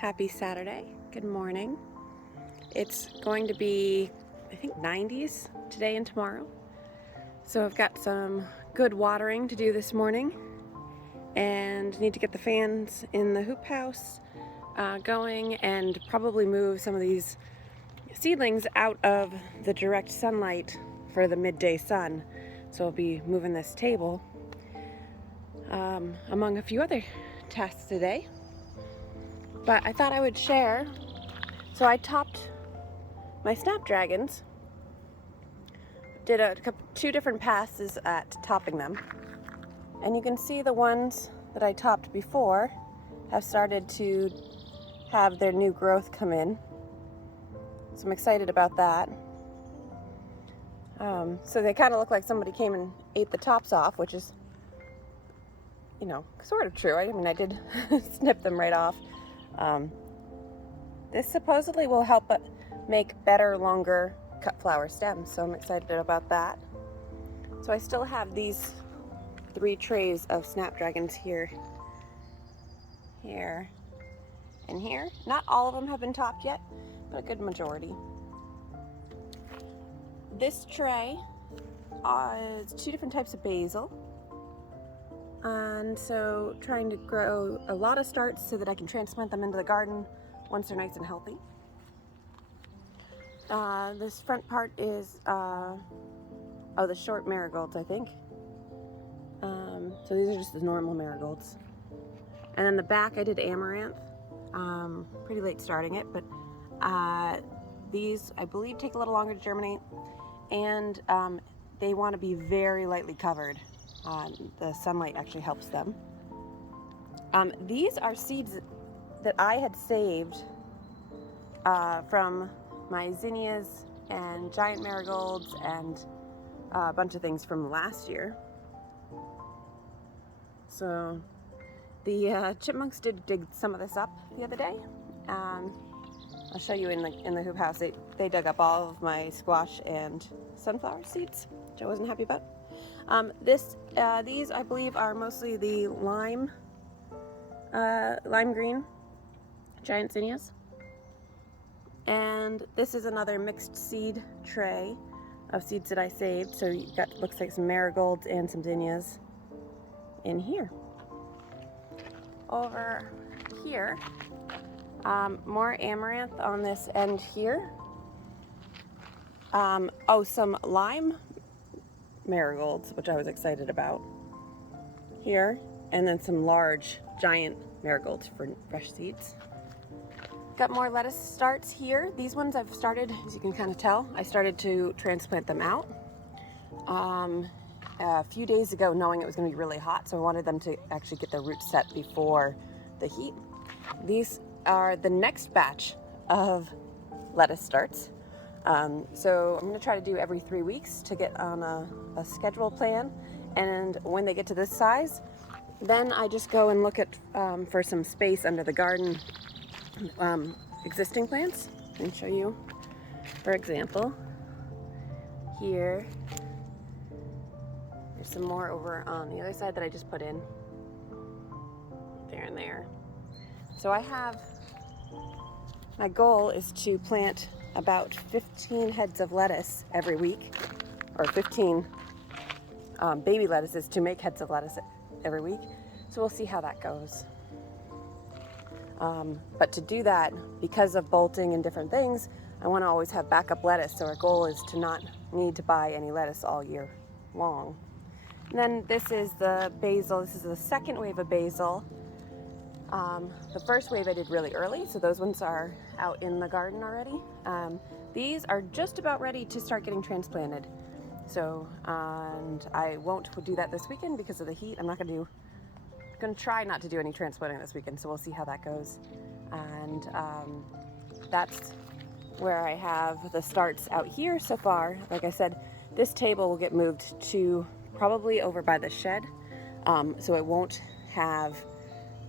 Happy Saturday. Good morning. It's going to be, I think, 90s today and tomorrow. So I've got some good watering to do this morning and need to get the fans in the hoop house going and probably move some of these seedlings out of the direct sunlight for the midday sun. So I'll be moving this table among a few other tasks today. But I thought I would share. So I topped my snapdragons, did two different passes at topping them, and you can see the ones that I topped before have started to have their new growth come in. So I'm excited about that. So they kind of look like somebody came and ate the tops off, which is, you know, sort of true. I mean, I did snip them right off. This supposedly will help make better, longer cut flower stems, so I'm excited about that. So I still have these 3 trays of snapdragons here, and here. Not all of them have been topped yet, but a good majority. This tray is 2 different types of basil, and so trying to grow a lot of starts so that I can transplant them into the garden once they're nice and healthy. This front part is the short marigolds, I think. So these are just the normal marigolds. And then the back I did amaranth. Pretty late starting it, but these I believe take a little longer to germinate, and they want to be very lightly covered. The sunlight actually helps them. These are seeds that I had saved from my zinnias and giant marigolds and a bunch of things from last year. So the chipmunks did dig some of this up the other day. I'll show you in the hoop house. They dug up all of my squash and sunflower seeds, which I wasn't happy about. These I believe are mostly the lime green giant zinnias. And this is another mixed seed tray of seeds that I saved. So you got, looks like some marigolds and some zinnias in here. Over here, more amaranth on this end here. Some lime marigolds, which I was excited about here, and then some large giant marigolds for fresh seeds. Got more lettuce starts here. These ones I've started, as you can kind of tell, I started to transplant them out a few days ago, knowing it was going to be really hot, so I wanted them to actually get their roots set before the heat. These are the next batch of lettuce starts. So I'm going to try to do every 3 weeks to get on a schedule plan, and when they get to this size, then I just go and look at for some space under the garden. Existing plants. I can show you, for example, here. There's some more over on the other side that I just put in there and there. So my goal is to plant about 15 heads of lettuce every week, or 15 baby lettuces to make heads of lettuce every week. So we'll see how that goes. But to do that, because of bolting and different things, I want to always have backup lettuce. So our goal is to not need to buy any lettuce all year long. And then this is the basil. This is the second wave of basil. The first wave I did really early, so those ones are out in the garden already. These are just about ready to start getting transplanted. So, and I won't do that this weekend because of the heat. I'm not going to try not to do any transplanting this weekend, so we'll see how that goes. And that's where I have the starts out here so far. Like I said, this table will get moved to probably over by the shed, so it won't have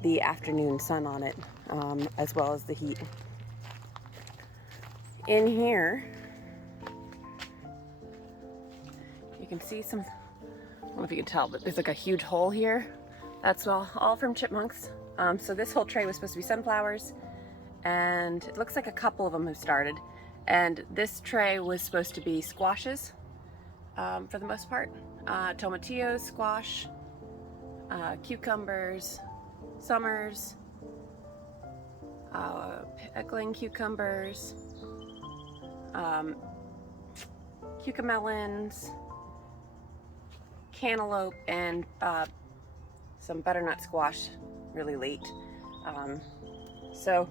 the afternoon sun on it, as well as the heat. In here, you can see some, I don't know if you can tell, but there's like a huge hole here. That's all from chipmunks. So this whole tray was supposed to be sunflowers, and it looks like a couple of them have started. And this tray was supposed to be squashes for the most part. Tomatillos, squash, cucumbers, summers, pickling cucumbers, cucamelons, cantaloupe, and some butternut squash really late. So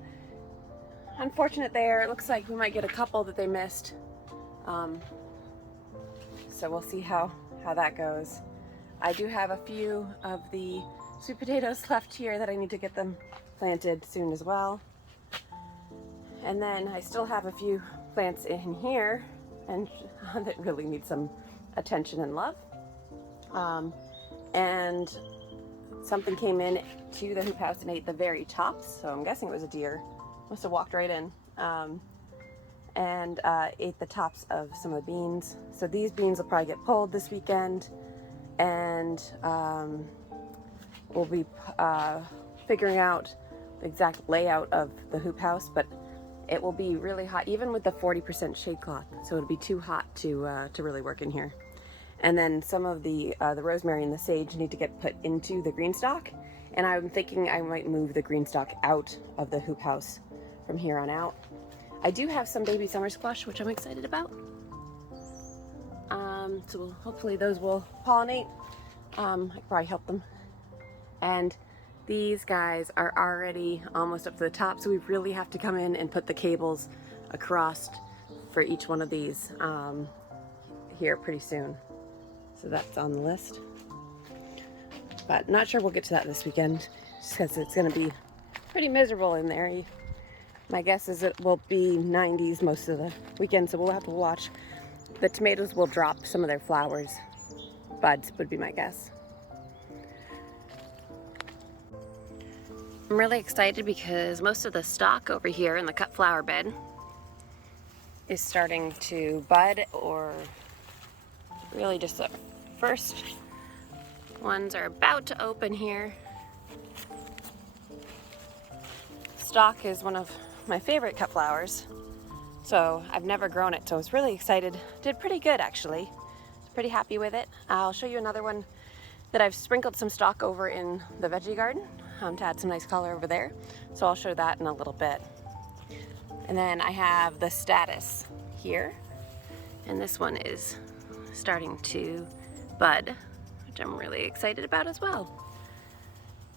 unfortunate there. It looks like we might get a couple that they missed. So we'll see how that goes. I do have a few of the sweet potatoes left here that I need to get them planted soon as well. And then I still have a few plants in here and that really need some attention and love. And something came in to the hoop house and ate the very tops, so I'm guessing it was a deer. Must have walked right in. And ate the tops of some of the beans. So these beans will probably get pulled this weekend, and we'll be figuring out the exact layout of the hoop house, but it will be really hot, even with the 40% shade cloth, so it'll be too hot to really work in here. And then some of the rosemary and the sage need to get put into the green stock, and I'm thinking I might move the green stock out of the hoop house from here on out. I do have some baby summer squash, which I'm excited about. So hopefully those will pollinate. I could probably help them. And these guys are already almost up to the top, so we really have to come in and put the cables across for each one of these here pretty soon. So that's on the list. But not sure we'll get to that this weekend, just because it's going to be pretty miserable in there. My guess is it will be 90s most of the weekend, so we'll have to watch. The tomatoes will drop some of their flowers. Buds would be my guess. I'm really excited because most of the stalk over here in the cut flower bed is starting to bud, or really just the first ones are about to open here. Stalk is one of my favorite cut flowers, so I've never grown it, so I was really excited. Did pretty good actually. Pretty happy with it. I'll show you another one that I've sprinkled some stalk over in the veggie garden to add some nice color over there, so I'll show that in a little bit. And then I have the status here, and this one is starting to bud, which I'm really excited about as well.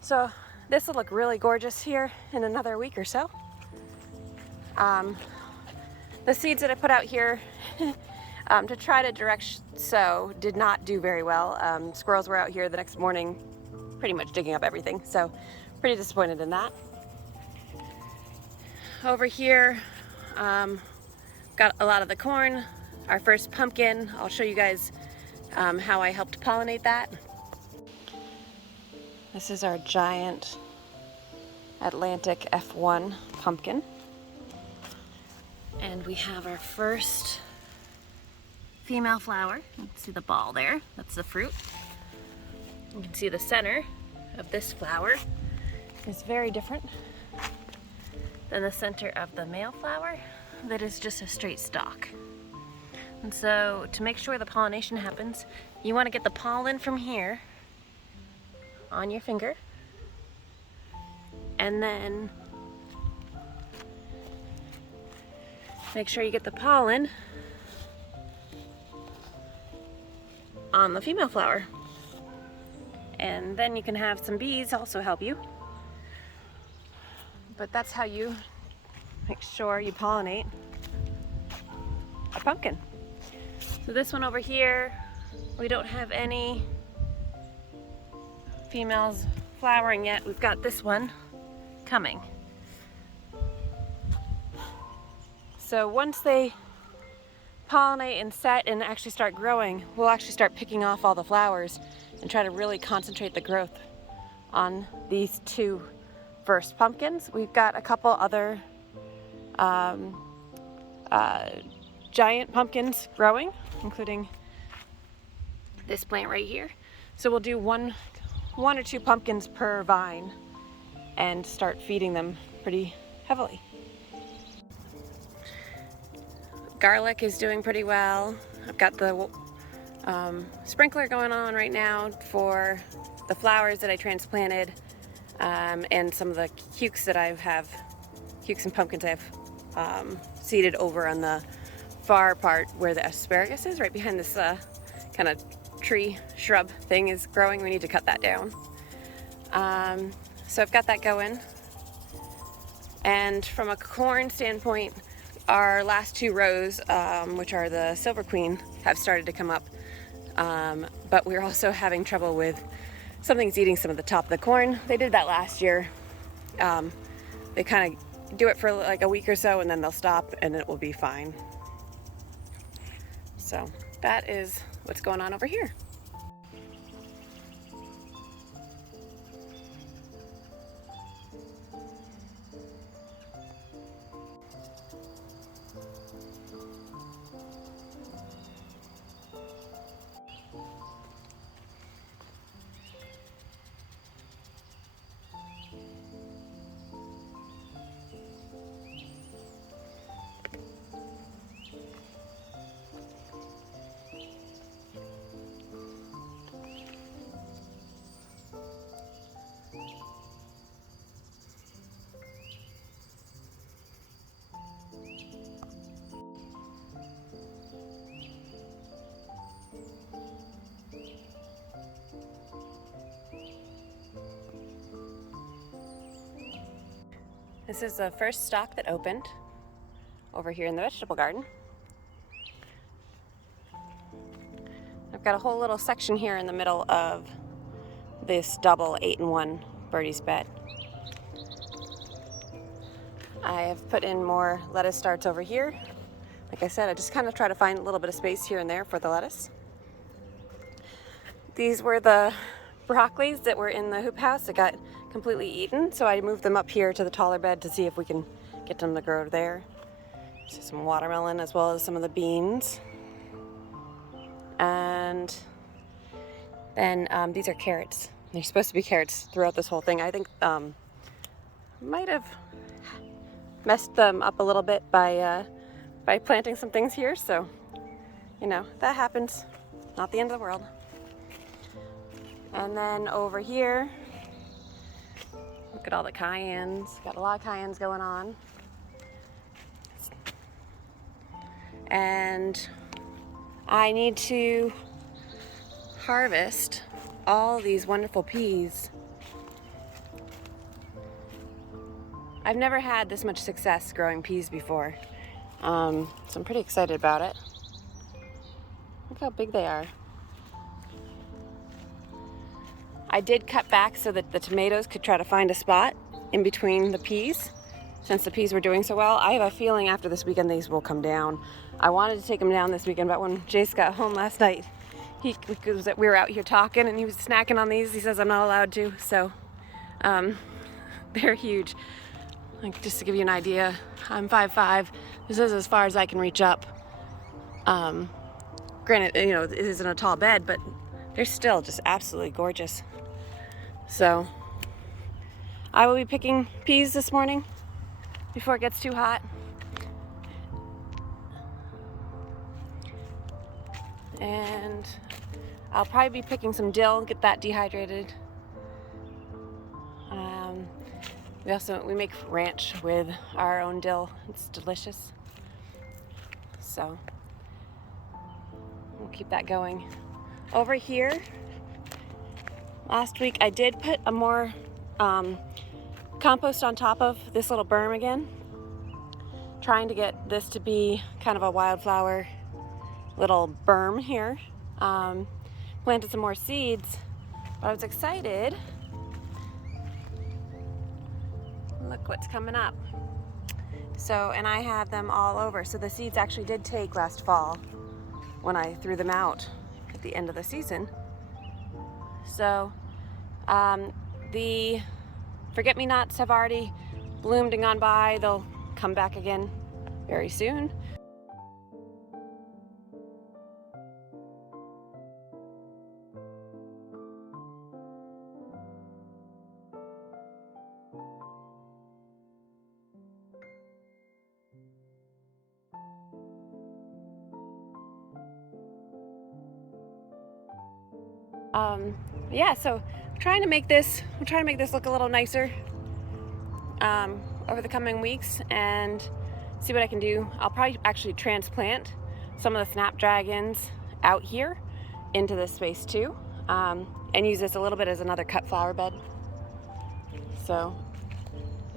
So this will look really gorgeous here in another week or so. The seeds that I put out here to try to direct sow did not do very well. Squirrels were out here the next morning pretty much digging up everything, so pretty disappointed in that. Over here, got a lot of the corn, our first pumpkin. I'll show you guys how I helped pollinate that. This is our giant Atlantic F1 pumpkin. And we have our first female flower. You can see the ball there, that's the fruit. You can see the center of this flower is very different than the center of the male flower that is just a straight stalk. And so to make sure the pollination happens, you want to get the pollen from here on your finger, and then make sure you get the pollen on the female flower. And then you can have some bees also help you. But that's how you make sure you pollinate a pumpkin. So this one over here, we don't have any females flowering yet. We've got this one coming. So once they pollinate and set and actually start growing, we'll actually start picking off all the flowers and try to really concentrate the growth on these two first pumpkins. We've got a couple other giant pumpkins growing, including this plant right here. So we'll do one or two pumpkins per vine and start feeding them pretty heavily. garlic is doing pretty well. I've got the sprinkler going on right now for the flowers that I transplanted, and some of the cukes that cukes and pumpkins I've seeded over on the far part where the asparagus is, right behind this kind of tree shrub thing is growing. We need to cut that down. So I've got that going. And from a corn standpoint, our last 2 rows, which are the Silver Queen, have started to come up. But we're also having trouble with something's eating some of the top of the corn. They did that last year. They kind of do it for like a week or so and then they'll stop and it will be fine. So that is what's going on over here. This is the first stalk that opened over here in the vegetable garden. I've got a whole little section here in the middle of this double 8-in-1 birdie's bed. I have put in more lettuce starts over here. Like I said, I just kind of try to find a little bit of space here and there for the lettuce. These were the broccolis that were in the hoop house that got completely eaten, so I moved them up here to the taller bed to see if we can get them to grow there. So some watermelon as well as some of the beans. And then these are carrots. They're supposed to be carrots throughout this whole thing. I think might have messed them up a little bit by planting some things here, so you know, that happens. Not the end of the world. And then over here, look at all the cayennes. Got a lot of cayennes going on. And I need to harvest all these wonderful peas. I've never had this much success growing peas before, so I'm pretty excited about it. Look how big they are. I did cut back so that the tomatoes could try to find a spot in between the peas, since the peas were doing so well. I have a feeling after this weekend these will come down. I wanted to take them down this weekend, but when Jace got home last night, we were out here talking and he was snacking on these. He says I'm not allowed to, so they're huge. Like, just to give you an idea, I'm 5'5". This is as far as I can reach up. Granted, you know, it isn't a tall bed, but they're still just absolutely gorgeous. So I will be picking peas this morning before it gets too hot. And I'll probably be picking some dill, get that dehydrated. We make ranch with our own dill. It's delicious. So we'll keep that going. Over here, last week I did put a more compost on top of this little berm again, trying to get this to be kind of a wildflower little berm here. Planted some more seeds, but I was excited. Look what's coming up. So, and I have them all over. So the seeds actually did take last fall when I threw them out at the end of the season. So the forget-me-nots have already bloomed and gone by. They'll come back again very soon. Yeah, so we're trying to make this look a little nicer over the coming weeks and see what I can do. I'll probably actually transplant some of the snapdragons out here into this space too, and use this a little bit as another cut flower bed. So,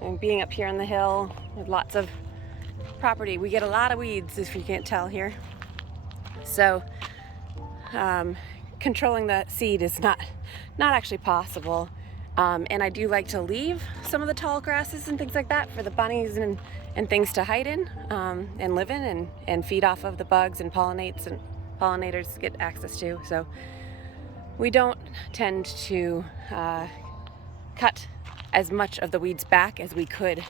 and being up here on the hill with lots of property, we get a lot of weeds, if you can't tell here. So controlling the seed is not actually possible. And I do like to leave some of the tall grasses and things like that for the bunnies and things to hide in and live in and feed off of the bugs and pollinators get access to. So we don't tend to cut as much of the weeds back as we could.